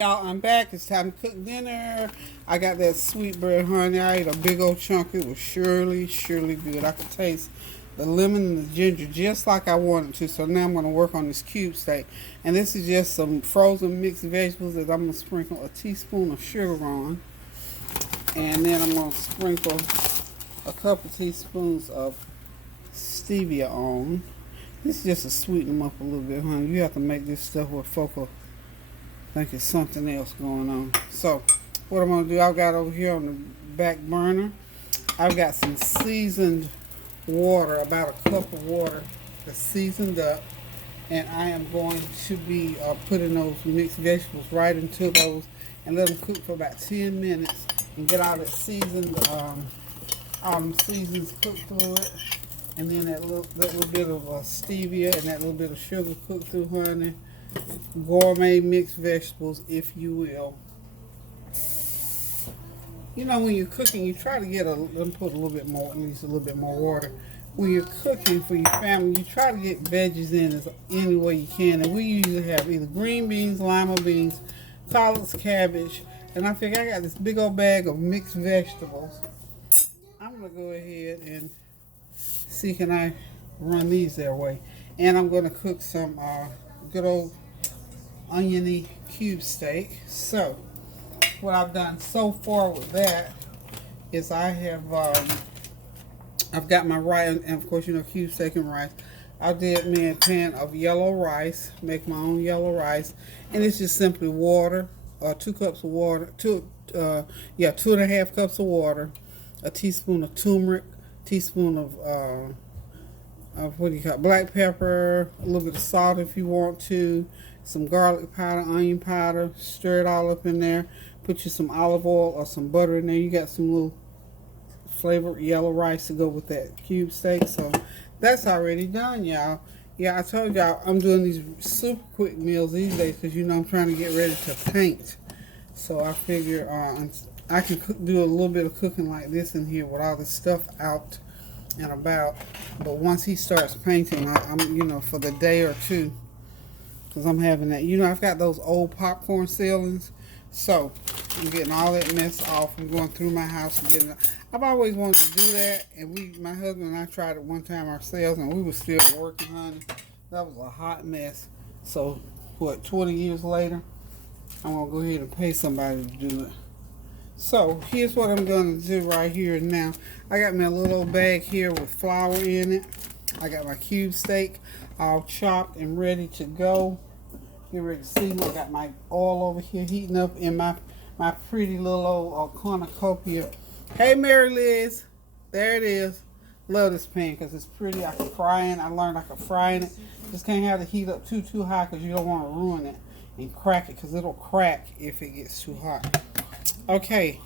Y'all, I'm back. It's time to cook dinner. I got that sweetbread honey. I ate a big old chunk. It was surely good. I could taste the lemon and the ginger just like I wanted to. So now I'm going to work on this cube steak. And this is just some frozen mixed vegetables that I'm going to sprinkle a teaspoon of sugar on. And then I'm going to sprinkle a couple teaspoons of stevia on. This is just to sweeten them up a little bit, honey. You have to make this stuff with focal. I think it's something else going on. So what I'm going to do, I've got over here on the back burner, I've got some seasoned water, about a cup of water that's seasoned up, and I am going to be putting those mixed vegetables right into those and let them cook for about 10 minutes and get all that seasoned seasons cooked through it, and then that little bit of stevia and that little bit of sugar cooked through, honey. Gourmet mixed vegetables, if you will. You know, when you're cooking, you try to get let me put a little bit more, at least a little bit more water. When you're cooking for your family, you try to get veggies in as any way you can. And we usually have either green beans, lima beans, collards, cabbage. And I figure I got this big old bag of mixed vegetables. I'm going to go ahead and see can I run these their way. And I'm going to cook some good old oniony cube steak. So what I've done so far with that is I have I've got my rice, and of course you know cube steak and rice. I did me a pan of yellow rice, make my own yellow rice, and it's just simply water, 2 cups of water, 2.5 cups of water, a teaspoon of turmeric, teaspoon of what do you call it? Black pepper, a little bit of salt if you want to, some garlic powder, onion powder, stir it all up in there, put you some olive oil or some butter in there. You got some little flavored yellow rice to go with that cube steak. So that's already done, y'all. Yeah, I told y'all I'm doing these super quick meals these days because you know I'm trying to get ready to paint. So I figure I can do a little bit of cooking like this in here with all the stuff out and about. But once he starts painting, I'm you know, for the day or two, because I'm having that, you know, I've got those old popcorn ceilings, so I'm getting all that mess off. I'm going through my house and getting it. I've always wanted to do that, and my husband and I tried it one time ourselves, and we were still working, honey. That was a hot mess. So what, 20 years later, I'm gonna go ahead and pay somebody to do it. So here's what I'm going to do right here and now. I got me a little old bag here with flour in it. I got my cube steak all chopped and ready to go. Get ready to season. I got my oil over here heating up in my pretty little old cornucopia. Hey Mary Liz, there it is. Love this pan because it's pretty. I can fry in. I learned I can fry in it. Just can't have the heat up too high because you don't want to ruin it and crack it, because it'll crack if it gets too hot. Okay,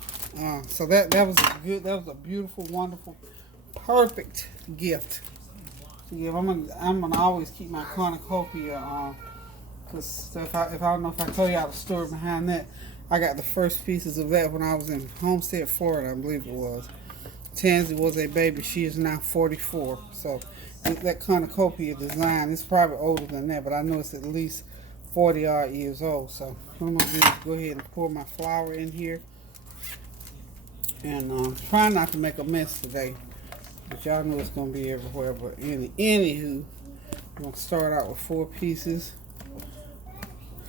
so that was a beautiful, wonderful, perfect gift to give. I'm gonna always keep my cornucopia on, because if I don't know if I tell y'all the story behind that, I got the first pieces of that when I was in Homestead, Florida, I believe it was. Tansy was a baby. She is now 44. So that cornucopia design is probably older than that, but I know it's at least 40 odd years old. So what I'm gonna do is go ahead and pour my flour in here. And try not to make a mess today, but y'all know it's gonna be everywhere. But anywho, I'm gonna start out with 4 pieces.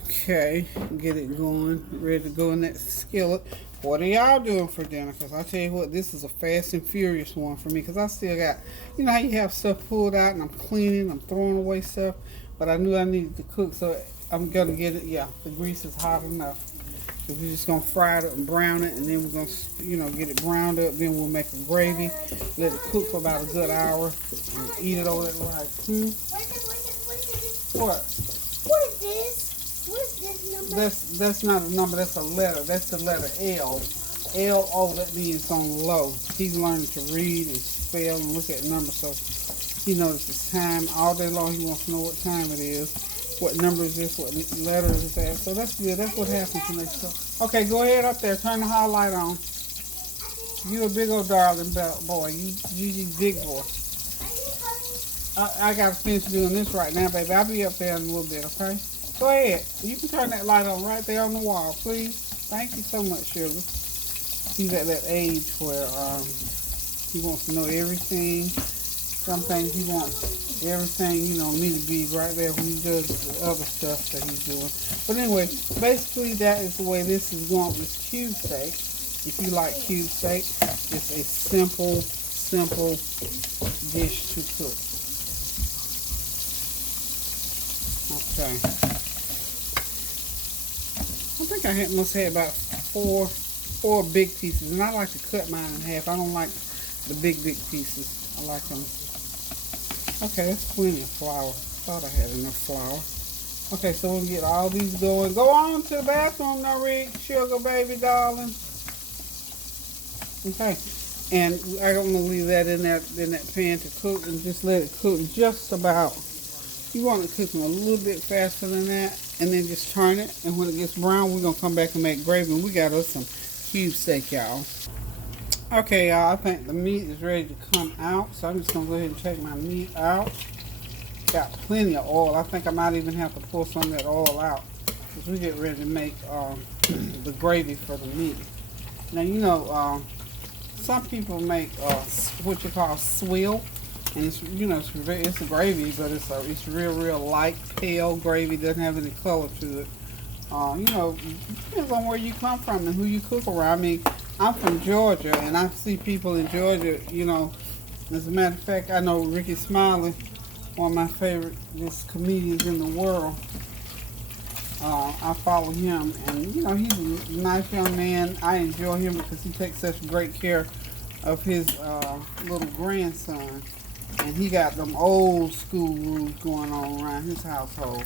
Okay, get it going, ready to go in that skillet. What are y'all doing for dinner? Because I tell you what, this is a fast and furious one for me, because I still got, you know how you have stuff pulled out and I'm cleaning, I'm throwing away stuff, but I knew I needed to cook, so I'm gonna get it. Yeah, the grease is hot enough. So we're just gonna fry it up and brown it, and then we're gonna, you know, get it browned up. Then we'll make a gravy, let it cook for about a good hour, and eat it over that rice. What? What is this? What is this number? That's not a number. That's a letter. That's the letter L. L-O. That means on low. He's learning to read and spell and look at numbers, so he knows it's time all day long. He wants to know what time it is. What number is this? What letter is that? So that's good. That's what happens when they start. Okay, go ahead up there. Turn the hall light on. You a big old darling boy. You big boy. I got to finish doing this right now, baby. I'll be up there in a little bit, okay? Go ahead. You can turn that light on right there on the wall, please. Thank you so much, Sugar. He's at that age where he wants to know everything. Some things he wants everything, me to be right there when he does the other stuff that he's doing. But anyway, basically that is the way this is going with this cube steak. If you like cube steak, it's a simple dish to cook. Okay. I think I must have about four big pieces, and I like to cut mine in half. I don't like the big pieces. I like them. Okay, that's plenty of flour. Thought I had enough flour. Okay, so we'll get all these going. Go on to the bathroom now, Rick. Sugar, baby, darling. Okay, and I'm gonna leave that in that pan to cook, and just let it cook just about. You want it cooking a little bit faster than that, and then just turn it. And when it gets brown, we're gonna come back and make gravy. And we got us some cube steak, y'all. Okay, y'all, I think the meat is ready to come out, so I'm just going to go ahead and take my meat out. Got plenty of oil. I think I might even have to pull some of that oil out as we get ready to make the gravy for the meat. Now, some people make what you call swill, and it's, it's a gravy, but it's real light, pale gravy. Doesn't have any color to it. Depends on where you come from and who you cook around. I mean, I'm from Georgia, and I see people in Georgia, as a matter of fact, I know Ricky Smiley, one of my favorite comedians in the world. I follow him, and, he's a nice young man. I enjoy him because he takes such great care of his little grandson. And he got them old school rules going on around his household.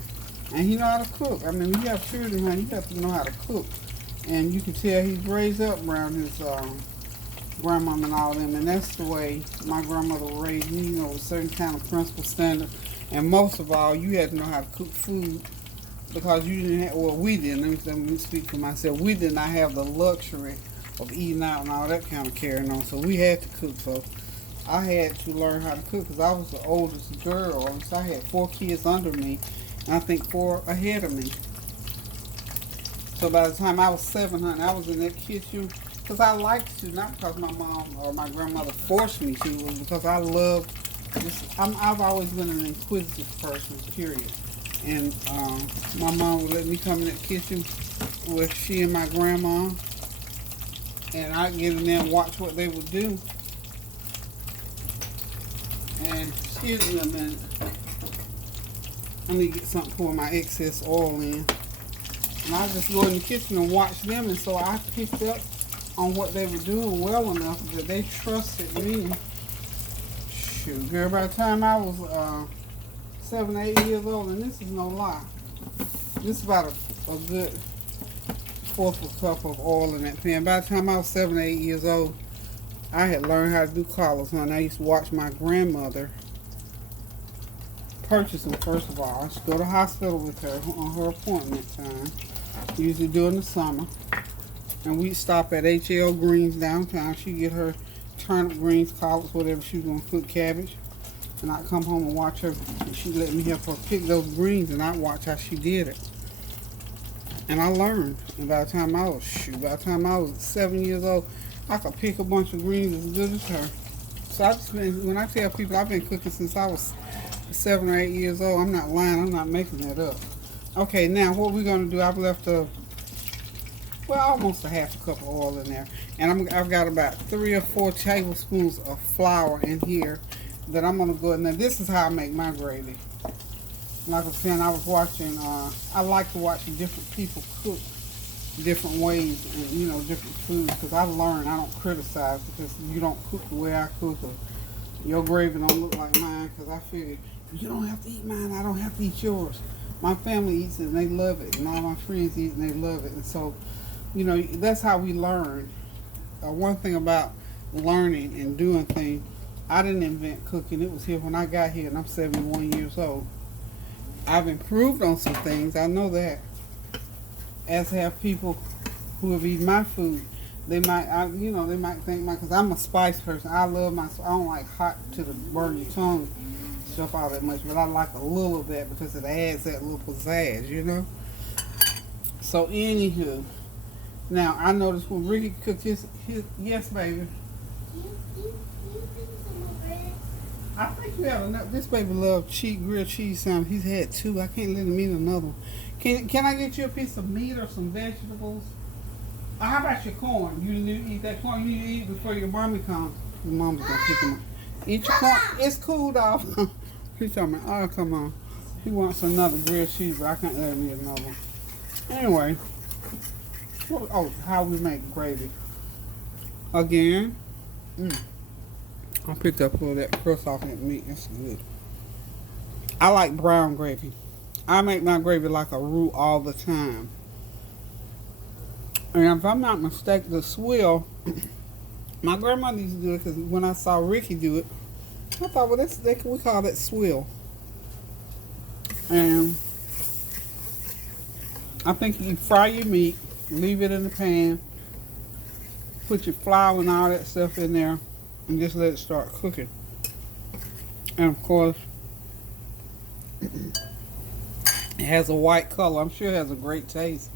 And he know how to cook. I mean, when you have children, honey, you have to know how to cook. And you can tell he's raised up around his grandmama and all them. And that's the way my grandmother raised me, with a certain kind of principle standard. And most of all, you had to know how to cook food. Because you didn't have, we didn't. Let me speak for myself. We did not have the luxury of eating out and all that kind of carrying on. So we had to cook. So I had to learn how to cook because I was the oldest girl. So I had 4 kids under me. And I think 4 ahead of me. So by the time I was 7, honey, I was in that kitchen because I liked to, not because my mom or my grandmother forced me to, but because I loved this. I've always been an inquisitive person, period. And my mom would let me come in that kitchen with she and my grandma, and I'd get in there and watch what they would do. And excuse me a minute. I need to get something to pour my excess oil in. And I just go in the kitchen and watch them, and so I picked up on what they were doing well enough that they trusted me. Shoot, girl, by the time I was 7, 8 years old, and this is no lie, this is about a good 1/4 cup of oil in that pan. By the time I was 7, 8 years old, I had learned how to do collars, honey. I used to watch my grandmother purchase them. First of all, I used to go to the hospital with her on her appointment time, usually during the summer, and we'd stop at H.L. Green's downtown. She'd get her turnip greens, collards, whatever she was going to cook, cabbage, and I'd come home and watch her. She'd let me help her pick those greens, and I'd watch how she did it. And I learned. And by the time I was 7 years old, I could pick a bunch of greens as good as her. So when I tell people I've been cooking since I was 7 or 8 years old, I'm not lying. I'm not making that up. Okay, now what we're going to do, I've left almost a 1/2 cup of oil in there. And I've got about 3 or 4 tablespoons of flour in here that I'm going to go in there. This is how I make my gravy. Like I was saying, I was watching, I like to watch different people cook different ways and, different foods, because I learn. I don't criticize because you don't cook the way I cook, or your gravy don't look like mine, because I figured, you don't have to eat mine, I don't have to eat yours. My family eats it and they love it, and all my friends eat it and they love it. And so, that's how we learn. One thing about learning and doing things, I didn't invent cooking. It was here when I got here, and I'm 71 years old. I've improved on some things, I know that. As have people who have eaten my food. They might think because I'm a spice person. I love I don't like hot to the burn your tongue stuff all that much, but I like a little of that because it adds that little pizzazz, you know. So anywho, now I noticed when Ricky cooked his yes, baby. I think you have enough. This baby loves grilled cheese sandwich. He's had 2. I can't let him eat another one. Can I get you a piece of meat or some vegetables? How about your corn? You need to eat that corn. You need to eat before your mommy comes. Your mom's gonna pick him up. Eat your corn. It's cooled off. He's talking about, oh, come on. He wants another grilled cheese, but I can't let him eat another one. Anyway. Oh, how we make gravy. Again. I picked up a little of that crust off that meat. It's good. I like brown gravy. I make my gravy like a roux all the time. And if I'm not mistaken, the swill, my grandmother used to do it because when I saw Ricky do it, I thought, well, we call that swill. And I think you fry your meat, leave it in the pan, put your flour and all that stuff in there, and just let it start cooking. And of course, it has a white color. I'm sure it has a great taste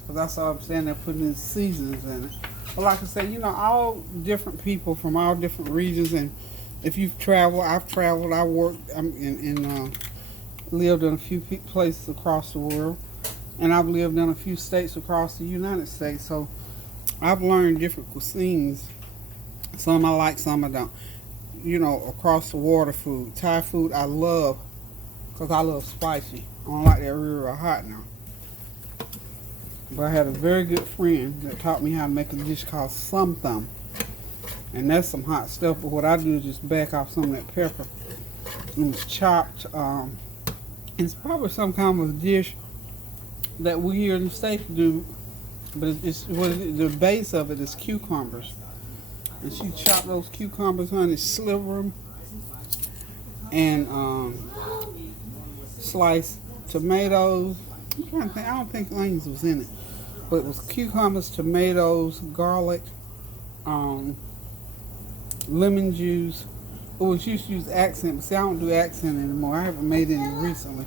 because I saw them saying they're putting in seasonings in it. But like I said, you know, all different people from all different regions. And if you've traveled, I've traveled. I worked lived in a few places across the world, and I've lived in a few states across the United States. So I've learned different cuisines. Some I like, some I don't. You know, across the water food. Thai food I love because I love spicy. I don't like that real hot now. But I had a very good friend that taught me how to make a dish called sum thum. And that's some hot stuff. But what I do is just back off some of that pepper. And it's chopped. It's probably some kind of a dish that we here in the States do. But the base of it is cucumbers. And she chopped those cucumbers, honey, sliver them, and sliced tomatoes. I don't think onions was in it, but it was cucumbers, tomatoes, garlic, lemon juice. It was used to use accent, but see, I don't do accent anymore. I haven't made any recently,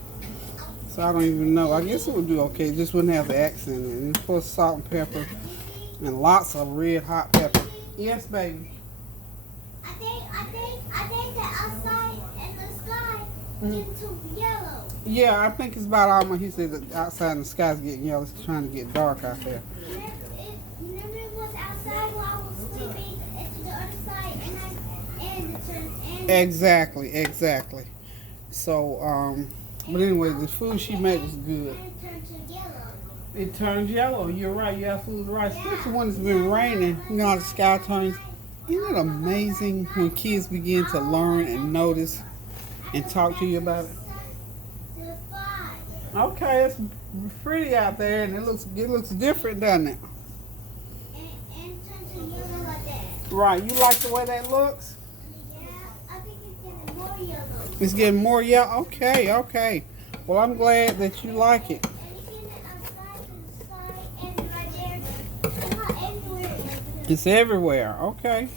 so I don't even know. I guess it would do okay. It just wouldn't have the accent in it. And of course, salt and pepper, and lots of red hot pepper. Yes, baby. I think that outside in the sky getting too yellow. Yeah, I think it's about almost. He said that outside in the sky's getting yellow. It's trying to get dark out there. Remember it was outside while I was sleeping to the other side, and it turned. Exactly. So, but anyway, the food she made was good. It turned to yellow. It turns yellow. You're right. You're absolutely right. Especially when it's been raining. You know how the sky turns. Isn't it amazing when kids begin to learn and notice and talk to you about it? Okay, it's pretty out there, and it looks different, doesn't it? And turns to yellow like that. Right. You like the way that looks? Yeah, I think it's getting more yellow. It's getting more yellow. Okay. Well, I'm glad that you like it. It's everywhere. Okay.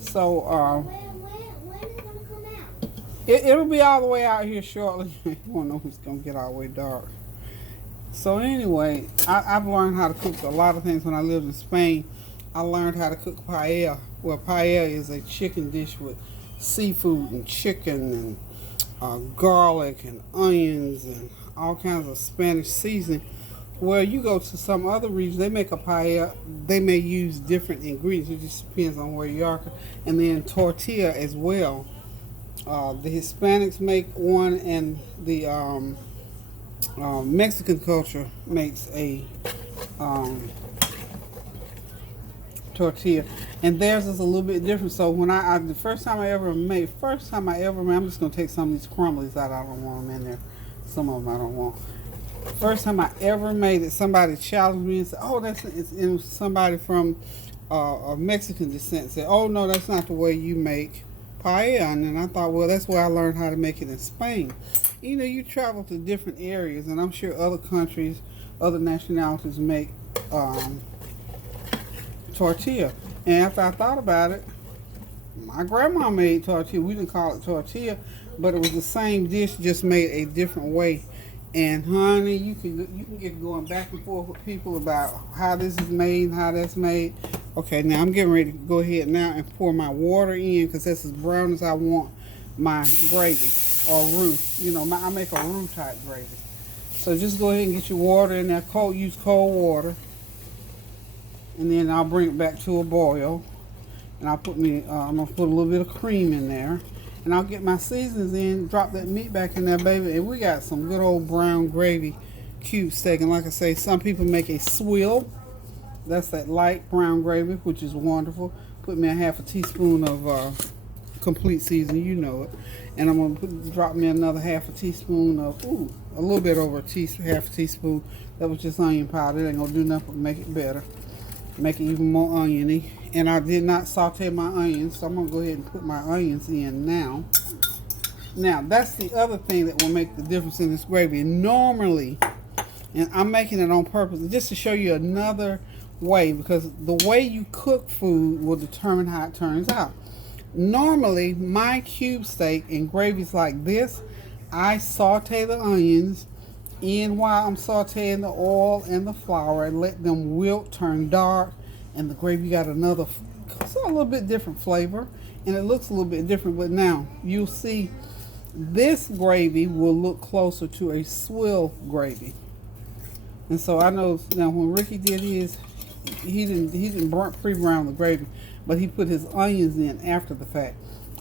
So, when is it gonna come out? it'll be all the way out here shortly. You won't know it's going to get all the way dark. So, anyway, I've learned how to cook a lot of things when I lived in Spain. I learned how to cook paella. Well, paella is a chicken dish with seafood and chicken and garlic and onions and all kinds of Spanish seasoning. Well, you go to some other regions, they make a paella. They may use different ingredients. It just depends on where you are. And then tortilla as well. The Hispanics make one, and the Mexican culture makes a tortilla, and theirs is a little bit different. So when the first time I ever made, I'm just gonna take some of these crumblies out. I don't want them in there. Some of them I don't want. First time I ever made it, somebody challenged me and said, "Oh, it was somebody from a Mexican descent said, "Oh no, that's not the way you make paella." And then I thought, well, that's where I learned how to make it in Spain. You know, you travel to different areas, and I'm sure other countries, other nationalities make tortilla. And after I thought about it, my grandma made tortilla. We didn't call it tortilla, but it was the same dish, just made a different way. And honey, you can get going back and forth with people about how this is made, how that's made. Okay, now I'm getting ready to go ahead now and pour my water in because that's as brown as I want my gravy or roux. You know, I make a roux type gravy. So just go ahead and get your water in there. Use cold water, and then I'll bring it back to a boil. And I'm gonna put a little bit of cream in there. And I'll get my seasonings in, drop that meat back in there, baby. And we got some good old brown gravy cube steak. And like I say, some people make a swill. That's that light brown gravy, which is wonderful. Put me a half a teaspoon of complete seasoning, you know it. And I'm gonna drop me another half a teaspoon of, a little bit over half a teaspoon. That was just onion powder. It ain't gonna do nothing but make it better. Make it even more oniony. And I did not saute my onions, so I'm gonna go ahead and put my onions in now. Now that's the other thing that will make the difference in this gravy. Normally, and I'm making it on purpose just to show you another way, because the way you cook food will determine how it turns out. Normally, my cube steak and gravies like this, I saute the onions in while I'm sauteing the oil and the flour and let them wilt, turn dark, and the gravy got a little bit different flavor, and it looks a little bit different. But now you'll see this gravy will look closer to a swill gravy. And so I know now when Ricky did his, he didn't pre-brown the gravy, but he put his onions in after the fact.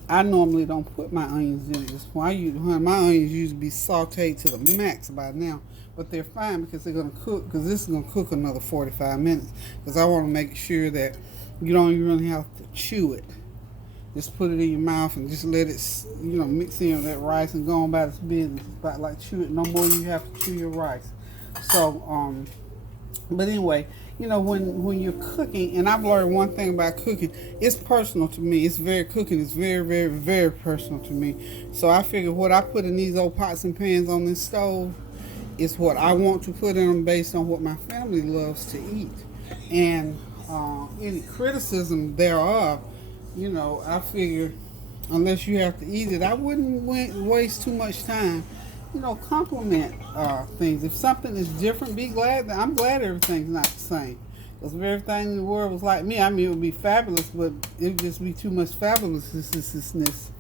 I normally don't put my onions in at this point. My onions usually be sauteed to the max by now, but they're fine because they're gonna cook. Because this is gonna cook another 45 minutes. Because I want to make sure that you don't even really have to chew it. Just put it in your mouth and just let it, mix in with that rice and go on about its business. About like chew it no more than you have to chew your rice. So, but anyway. When you're cooking, and I've learned one thing about cooking, it's personal to me. Cooking is very, very, very personal to me. So I figure what I put in these old pots and pans on this stove is what I want to put in them based on what my family loves to eat. And any criticism thereof, I figure unless you have to eat it, I wouldn't waste too much time. Compliment things. If something is different, be glad. I'm glad everything's not the same. Because if everything in the world was like me, it would be fabulous, but it would just be too much fabulousness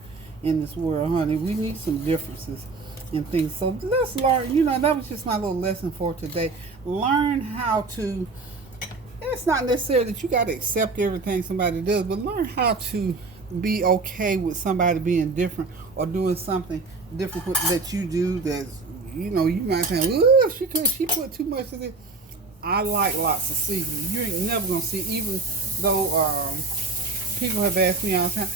in this world, honey. We need some differences in things. So let's learn, that was just my little lesson for today. Learn how to, it's not necessarily that you got to accept everything somebody does, but learn how to be okay with somebody being different or doing something different that you do. That's you might say, "Ooh, she put too much of it." I like lots of seasoning. You ain't never gonna see, even though people have asked me all the time,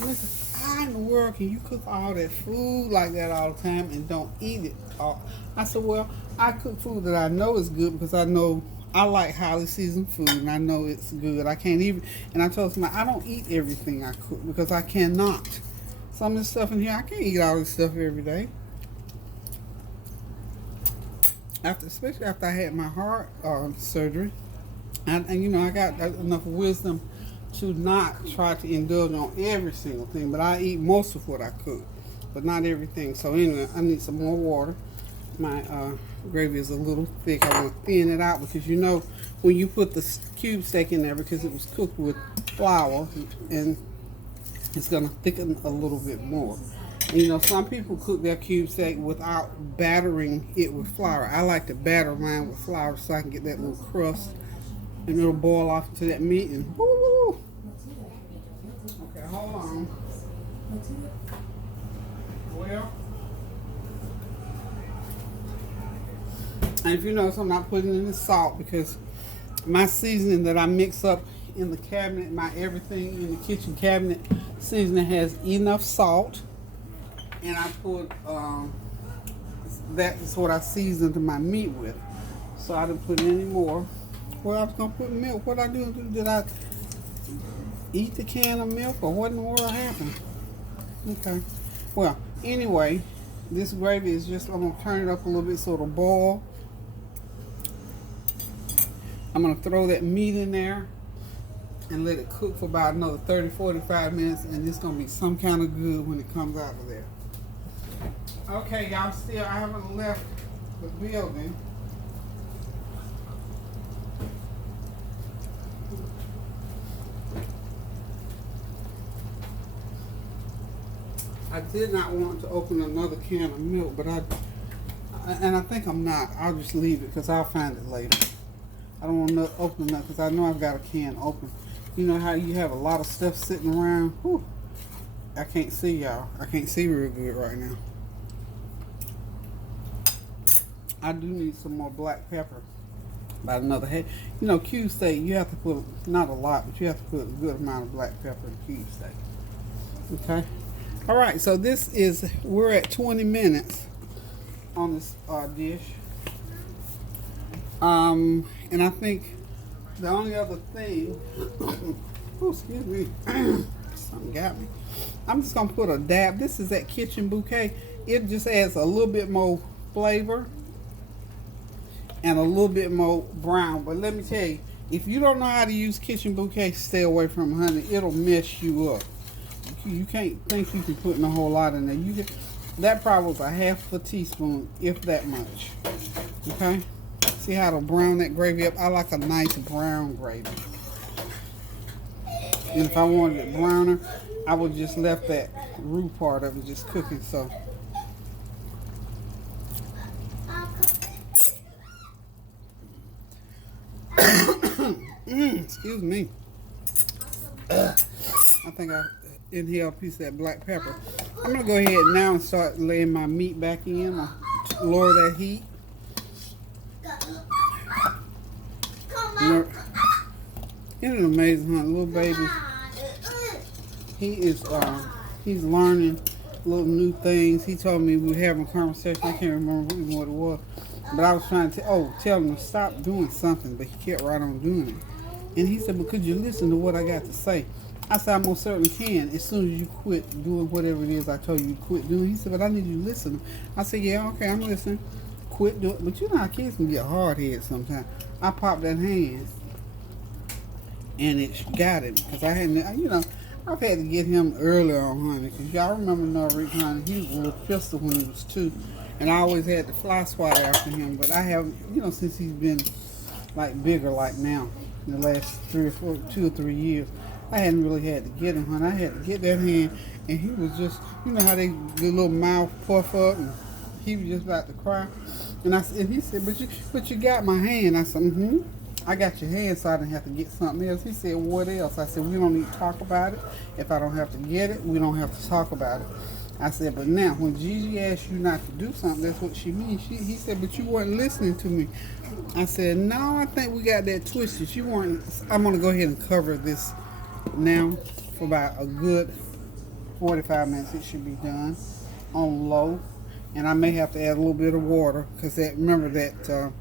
"Listen, how in the world can you cook all that food like that all the time and don't eat it all?" I said, "Well, I cook food that I know is good because I know." I like highly seasoned food, and I know it's good. I can't even, and I told somebody, I don't eat everything I cook because I cannot. Some of the stuff in here, I can't eat all this stuff every day. Especially after I had my heart surgery, and I got enough wisdom to not try to indulge on every single thing, but I eat most of what I cook, but not everything. So anyway, I need some more water. My gravy is a little thick. I want to thin it out because when you put the cube steak in there, because it was cooked with flour, and it's going to thicken a little bit more. And some people cook their cube steak without battering it with flour. I like to batter mine with flour so I can get that little crust, and it'll boil off into that meat. And woo! Okay, hold on. Well. And if you notice, I'm not putting in the salt because my seasoning that I mix up in the cabinet, my everything in the kitchen cabinet seasoning has enough salt. And I put, that's what I seasoned my meat with. So I didn't put any more. Well, I was going to put milk. What I do? Did I eat the can of milk or what in the world happened? Okay. Well, anyway, this gravy is just, I'm going to turn it up a little bit so it'll boil. I'm going to throw that meat in there and let it cook for about another 30-45 minutes, and it's going to be some kind of good when it comes out of there. Okay, y'all, still, I haven't left the building. I did not want to open another can of milk, but I think I'm not. I'll just leave it because I'll find it later. I don't want to open it because I know I've got a can open. You know how you have a lot of stuff sitting around? Whew. I can't see, y'all. I can't see real good right now. I do need some more black pepper. About another head. You know, cube steak, you have to put, not a lot, but you have to put a good amount of black pepper in cube steak. Okay? All right, so this is, we're at 20 minutes on this dish. And I think the only other thing, oh, excuse me, something got me. I'm just gonna put a dab. This is that Kitchen Bouquet. It just adds a little bit more flavor and a little bit more brown. But let me tell you, if you don't know how to use Kitchen Bouquet, stay away from it, honey. It'll mess you up. You can't think you can put in a whole lot in there. You can, that probably was a half a teaspoon, if that much. Okay? See how to brown that gravy up? I like a nice brown gravy. And if I wanted it browner, I would just left that roux part of it just cooking. So excuse me. I think I inhaled a piece of that black pepper. I'm gonna go ahead now and start laying my meat back in. I'll lower that heat. Isn't it amazing, huh? Little baby. He is he's learning little new things. He told me we were having a conversation. I can't remember what it was. But I was trying to tell him to stop doing something, but he kept right on doing it. And he said, "But could you listen to what I got to say?" I said, "I most certainly can, as soon as you quit doing whatever it is I told you to quit doing." He said, "But I need you to listen." I said, "Yeah, okay, I'm listening. Quit doing." But you know how kids can get hard-headed sometimes. I popped that hand, and it got him. Because I hadn't, I've had to get him earlier on, honey. Because y'all remember Norrick, honey, he was a little pistol when he was 2. And I always had to fly swatter after him. But I haven't, since he's been, like, bigger like now, in the last 2 or 3 years, I hadn't really had to get him, honey. I had to get that hand, and he was just, you know how the little mouth puff up, and he was just about to cry. And he said, but you got my hand. I said, mm-hmm. I got your hand, so I didn't have to get something else. He said, what else? I said, we don't need to talk about it. If I don't have to get it, we don't have to talk about it. I said, but now, when Gigi asked you not to do something, that's what she means. He said, but you weren't listening to me. I said, no, I think we got that twisted. You weren't. I'm going to go ahead and cover this now for about a good 45 minutes. It should be done on low. And I may have to add a little bit of water because remember that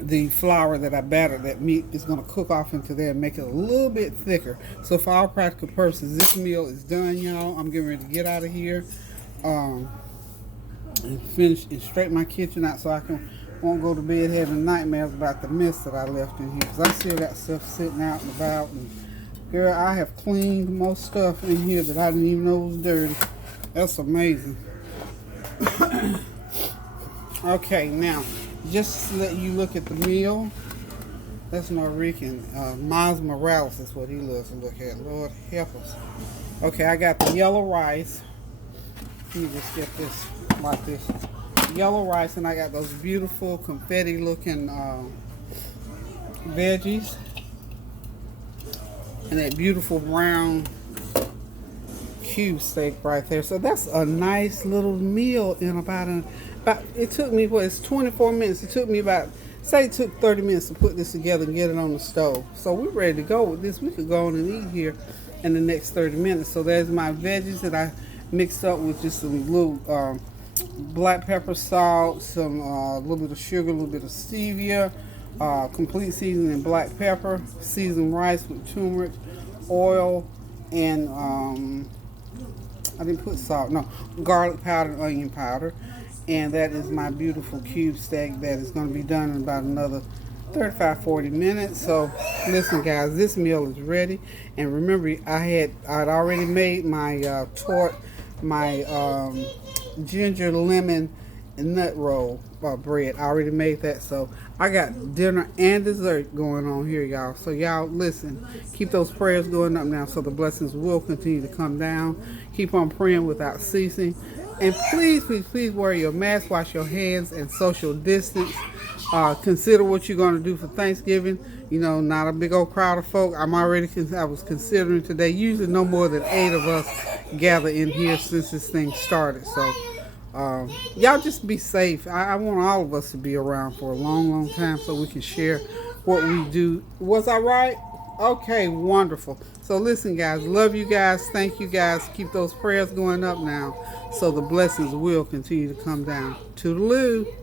the flour that I battered, that meat is going to cook off into there and make it a little bit thicker. So for all practical purposes, this meal is done, y'all. I'm getting ready to get out of here and finish and straighten my kitchen out so I won't go to bed having nightmares about the mess that I left in here. Because I still got stuff sitting out and about. And girl, I have cleaned most stuff in here that I didn't even know was dirty. That's amazing. Okay, now, just to let you look at the meal. That's Norrican. Miles Morales is what he loves to look at. Lord help us. Okay, I got the yellow rice. Let me just get this like this. Yellow rice, and I got those beautiful confetti looking veggies. And that beautiful brown cube steak right there. So that's a nice little meal in about it took me, it's 24 minutes. It took me it took 30 minutes to put this together and get it on the stove. So we're ready to go with this. We could go on and eat here in the next 30 minutes. So there's my veggies that I mixed up with just some little black pepper, salt, some little bit of sugar, a little bit of stevia, complete seasoning black pepper, seasoned rice with turmeric, oil, and I didn't put salt, no, garlic powder and onion powder. And that is my beautiful cube steak that is going to be done in about another 35-40 minutes. So listen, guys, this meal is ready. And remember, I'd already made my ginger lemon and nut roll bread. I already made that, so I got dinner and dessert going on here, y'all. So y'all listen, keep those prayers going up now, so the blessings will continue to come down. Keep on praying without ceasing, and please, please, please wear your mask, wash your hands, and social distance. Consider what you're going to do for Thanksgiving. You know, not a big old crowd of folk. I was considering today, usually no more than 8 of us gather in here since this thing started. So y'all just be safe. I want all of us to be around for a long, long time so we can share what we do. Was I right? Okay, wonderful. So listen, guys, love you guys. Thank you, guys. Keep those prayers going up now so the blessings will continue to come down. Toodaloo.